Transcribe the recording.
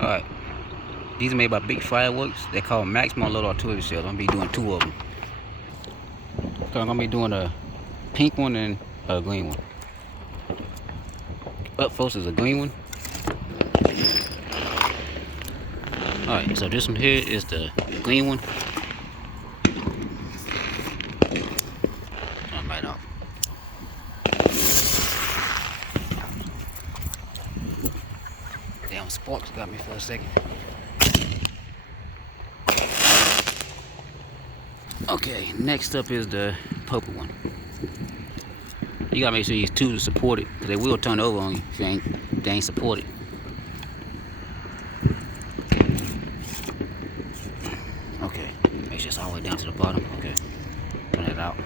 Alright, these are made by Big Fireworks. They're called Maximum Load Artillery Shells. I'm gonna be doing 2 of them. So I'm gonna be doing a pink one and a green one. Up first is a green one. Alright, so this one here is the green one. I'm right off. Damn, sparks got me for a second. Okay, next up is the purple one. You gotta make sure these two are supported, because they will turn over on you if they ain't supported. Okay, make sure it's all the way down to the bottom. Okay, turn that out.